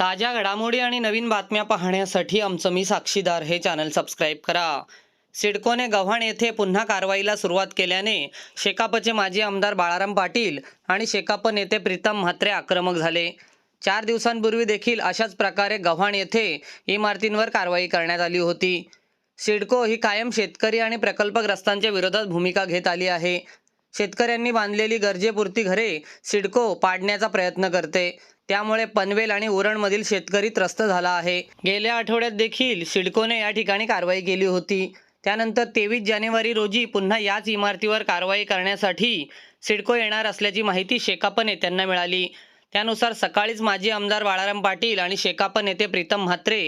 ताज्या घडामोडी आणि नवीन बातम्या पाहण्यासाठी आमचं मी साक्षीदार हे चॅनल सबस्क्राईब करा. सिडकोने गव्हाण येथे पुन्हा कारवाईला सुरुवात केल्याने शेकापचे माजी आमदार बाळाराम पाटील आणि शेकाप नेते प्रीतम म्हात्रे आक्रमक झाले. चार दिवसांपूर्वी देखील अशाच प्रकारे गव्हाण येथे इमारतींवर कारवाई करण्यात आली होती. सिडको ही कायम शेतकरी आणि प्रकल्पग्रस्तांच्या विरोधात भूमिका घेत आली आहे. शेतकऱ्यांनी बांधलेली गरजेपुरती घरे सिडको पाडण्याचा प्रयत्न करते. त्यामुळे पनवेल आणि उरणमधील शेतकरी त्रस्त झाला आहे. गेल्या आठवड्यात देखील सिडकोने या ठिकाणी कारवाई केली होती. त्यानंतर तेवीस जानेवारी रोजी पुन्हा याच इमारतीवर कारवाई करण्यासाठी सिडको येणार असल्याची माहिती शेकाप नेत्यांना मिळाली. त्यानुसार सकाळीच माजी आमदार बाळाराम पाटील आणि शेकाप नेते प्रीतम म्हात्रे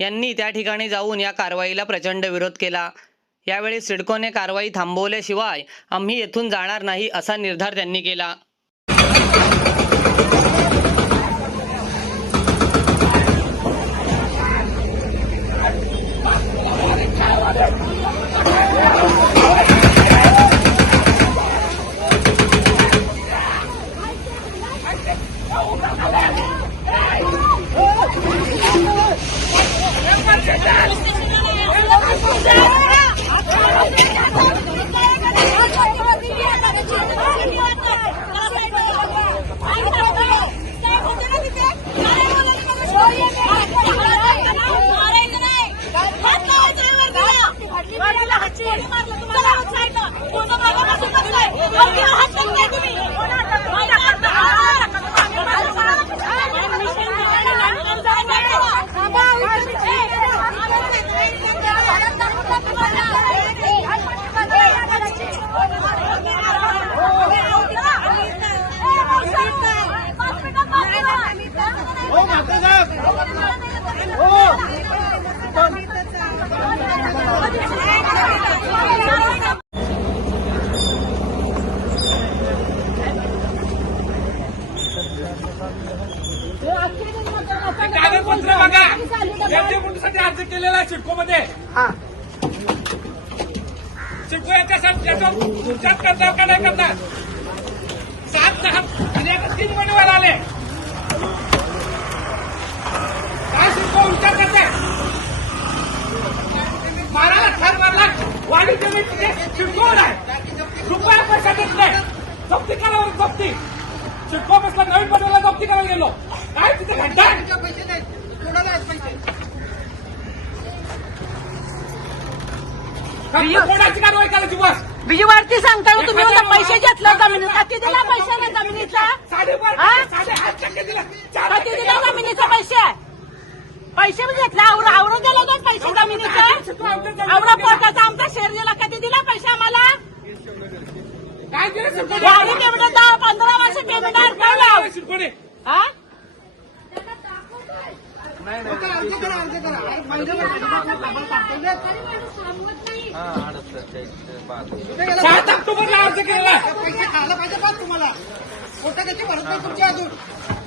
यांनी त्या ठिकाणी जाऊन या कारवाईला प्रचंड विरोध केला. यावेळी सिडकोने कारवाई थांबवल्याशिवाय आम्ही येथून जाणार नाही असा निर्धार त्यांनी केला. हो कागदपत्र बघा. याच्यासाठी अर्ज केलेला आहे सिडकोमध्ये सिडको याच्यासाठी याच्यावर विचार करणार का नाही करणार सात आता तीन महिने आले काय सिडको विचार करते मारायला ठार मारला वाढीव जमीन तिथे सिडकोवर आहे रुपया पैसा देत नाही जप्ती करावर जप्ती सिडको बसला नवीन बनवायला जप्ती करायला गेलो काय तिथे घंटा पैसे नाही कोणाला आहेत पैसे फक्त कोणाची कारवाई करायची बस? बिजी वरती सांगता तुम्ही? मला पैसे घेतले जमिनीचा. किती दिला पैसे ना जमिनीचा. हा? किती दिला. जमिनीचे पैसे. पैसे बी घेतले. आवर आवरून दिला दोन पैसे जमिनीचे. आवडा पोटाचा आमचा शेअर दिला कधी दिला पैसे आम्हाला? काय पेमेंट दहा पंधरा वर्ष पेमेंट अडकवलं अर्ज करा करा अरे? सात ऑक्टोबरला अर्ज केलेला आहे. पैसे खायला पाहिजे का तुम्हाला. कोणत्या त्याची भरत नाही तुमची अजून.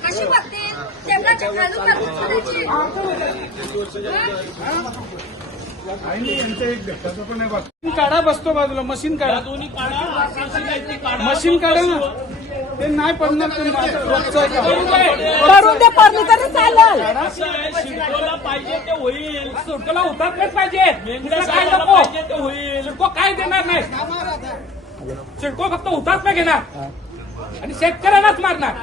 कशी बघते? मशीन काढा बसतो बाजूला मशीन काढा. मशीन काढा ना. ते नाही पडणार ते? करून दे परली तरी चालेल. सिडकोला पाहिजे ते होईल. सिडकोला उतारलेच पाहिजे. काय नको. सिडको काय देणार नाही? सिडको फक्त उतारच घेणार. आणि शेतकऱ्यांनाच मारणार.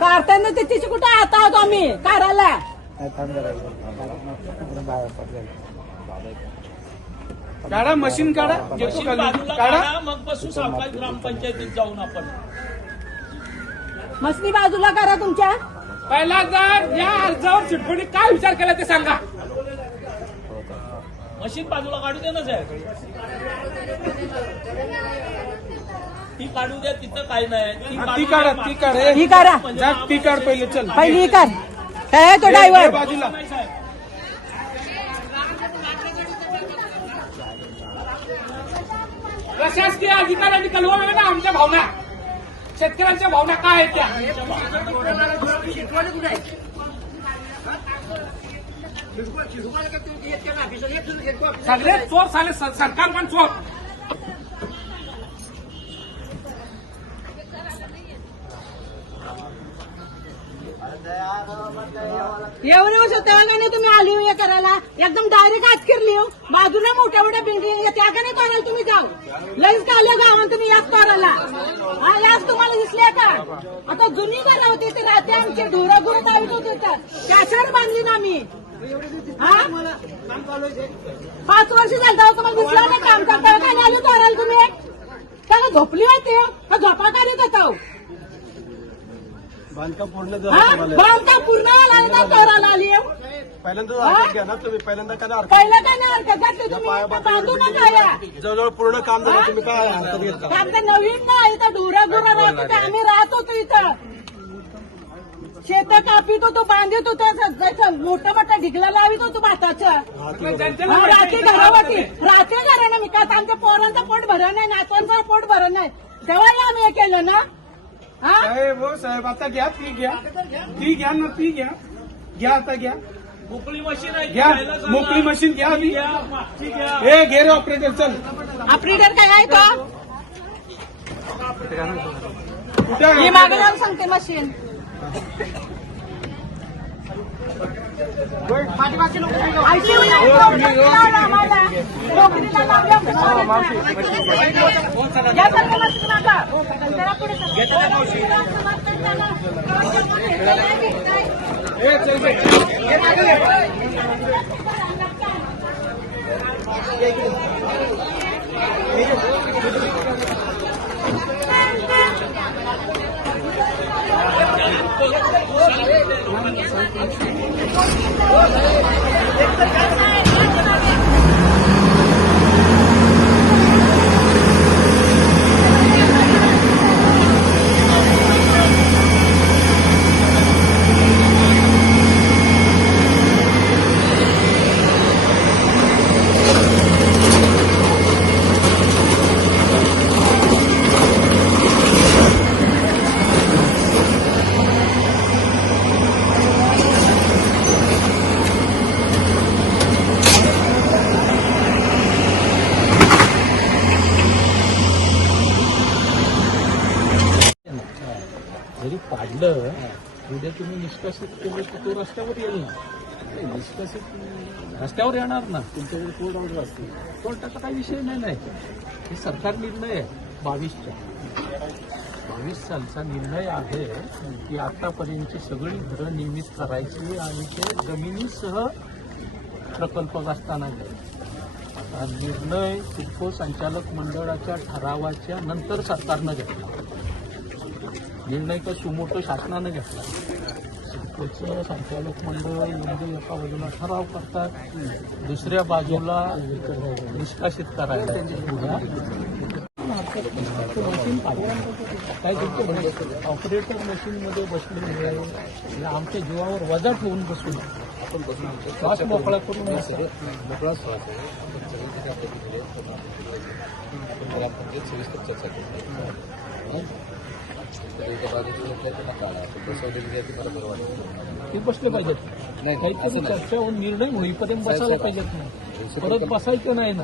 कारताना तिची कुठे आता आहोत आम्ही? काराला. काढा मशीन काढा घेतो खाली. काढा. मग बसू सावकाश ग्रामपंचायतीत जाऊन आपण. मसनी बाजूला करा तुमच्या. पहिला जर या अर्जावर सिडकोने काय विचार केला ते सांगा. मशीन बाजूला काढू दे ना साहेब. ती काढू द्या तिथं काय नाही. ती हा, काढू ती काढा द्या. ती काढ. ए, ही करा. जा ती काढ पहिले चल. पहिली ही कर. काय तो ड्रायव्हर बाजूला. प्रशासकीय अधिकाऱ्यांनी कळवलं ना आमच्या भावना. शेतकऱ्यांच्या भावना काय आहेत त्या? सगळे चोर साले स- सरकार पण चोर. एवढे वर्ष तेव्हा का नाही तुम्ही आली हो हे करायला? एकदम डायरेक्ट आज करली हो. बाजूला मोठ्या मोठ्या बिल्डिंग त्या का नाही करायला तुम्ही जाऊ? लईच का आल्या गावात तुम्ही याच करायला हा याच तुम्हाला दिसले का? आता जुनी घरं होती ते राहते आमचे. ढोरं गुरं दावीत होते तर. त्याच्यावर बांधली ना आम्ही हा? पाच वर्ष झालं तुम्हाला दिसलं काम करता काय आलं करायला तुम्ही त्याला झोपली होती हो? का झोपा का देत होता हो? बांधकाम पूर्ण? बांधकाम पूर्ण आला ना करायला आली? पहिल्यांदा? हरकत घ्या ना तुम्ही. पहिल्यांदा काय हरकत? पहिलं काय नाही हरकत? घातली तुम्ही तर बांधू नका या. जवळजवळ पूर्ण काम झालं तुम्ही काय हरकत घेता आमचं नवीन ना इथं ढोरा गुरा राहत होते आम्ही राहत होतो इथं. शेत कापित होतो बांधित होतो मोठं मोठं ढिगला लावित होतो भाताचं. हा, रात्री. घरावरती. रात्री घरानं मी काय तर आमच्या पोरांचं पोट भरण नाही नातवांचं पोट भरण नाही. तेव्हा आम्ही हे केलं ना साहेब हो साहेब आता घ्या ती घ्या. ती घ्या ना ती घ्या. घ्या आता घ्या. मोकळी मशीन आहे घ्या. मोकळी मशीन घ्या आधी. हे घे रे ऑपरेटर चल. ऑपरेटर काय आहे तो? कुठे? मी मागे जाऊन सांगते मशीन. ICU ला नोकरीला लावलं आम्हाला. नोकरीला लावलं आमच्या पोरांना. या सारखं मशीन मागा. जरा पुढे सर. हे चल बे. जरी पाडलं उद्या तुम्ही निष्कासित केलं तर तो रस्त्यावर येईल ना. निष्कासित रस्त्यावर येणार ना. तुमच्याकडे कोर्ट ऑर्डर असतील. कोर्टाचा काही विषय नाही नाही. हे सरकार निर्णय आहे बावीसचा बावीस सालचा निर्णय आहे की आतापर्यंतची सगळी घरं नियमित करायची आणि ते जमिनीसह असताना द्यायचे निर्णय सिडको संचालक मंडळाच्या ठरावाच्या नंतर सरकारनं घेतला. निर्णय तर सुमोटो शासनानं घेतला. सिडकोचं संचालक मंडळ म्हणजे एका बाजूला ठराव करतात. दुसऱ्या बाजूला निष्कासित करायला. मशीन काय तुमचं ऑपरेटर मशीनमध्ये बसलेले आहे. आमच्या जीवावर वजा ठेवून बसून. आपण बसून श्वास मोकळा करून मोकळा श्वास आहे सविस्तर चर्चा करतो ती बसले पाहिजेत. नाही नाही चर्चा होऊन निर्णय होईपर्यंत बसायला पाहिजेत ना. परत बसायचं नाही ना.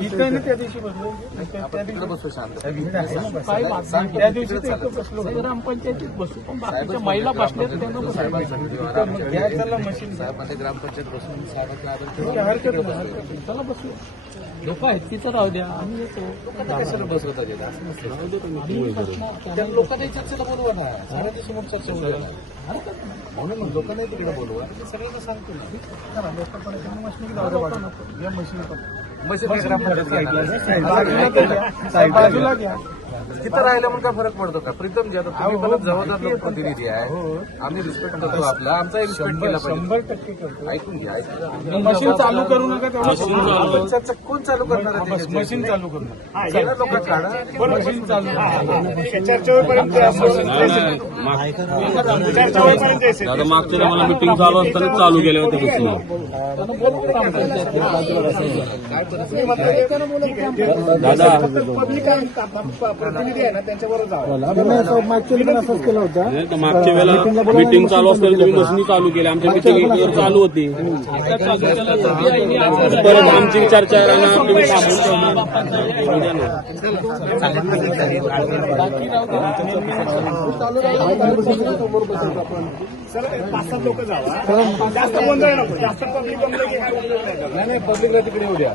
इथं त्या दिवशी बसलो. त्या आपण तिकडे बसू शांत. नाही. त्या दिवशी बसलो. नाही, ग्रामपंचायतीत बसू. पण बाकीच्या महिला बसल्यात त्यांना बसायला मशीन ग्रामपंचायत बसून हरकत नाही, नाही. चला बसू. लोक आहेत तिथं राहू द्या. आम्ही येतो. कशाला बसवता लोकांनी चर्चेला बोलवा ना. समोर चर्चा ना. म्हणून लोकांनाही तिकडे बोलवा. सगळ्यांना सांगतो ना. मशीन ग्रामपंचायत बाजूला घ्या. तिथं राहिलं म्हणून काय फरक पडतो का? प्रीतम जी आता तुम्ही पण जबाबदार लोकप्रतिनिधी आहे. आम्ही रिस्पेक्ट करतो आपला. आमचा रिस्पेक्ट केला पाहिजे. शंभर टक्के करतो. ऐकून घ्या मशीन चालू करू नका कोण चालू करणार आहे? मशीन चालू करू नका. सगळ्या लोकांना काढा. पण मशीन चालू दादा मागच्या मला मिटिंग चालू असताना चालू केले होते. दादा. प्रतिनिधी आहे ना त्यांच्याबरोबर जावं नाही, तर मागच्या वेळेला मीटिंग चालू असताना तुम्ही मशीनी चालू केल्या आमच्या मीटिंग चालू होती. परत आमची चर्चा राहणार तुम्ही थांबून ठेवणार. सर पाच सात लोक जावा. जास्त गोंधळ नको जास्त पब्लिक जमलं की काय गोंधळ नाही. पब्लिकला तिकडे येऊ द्या.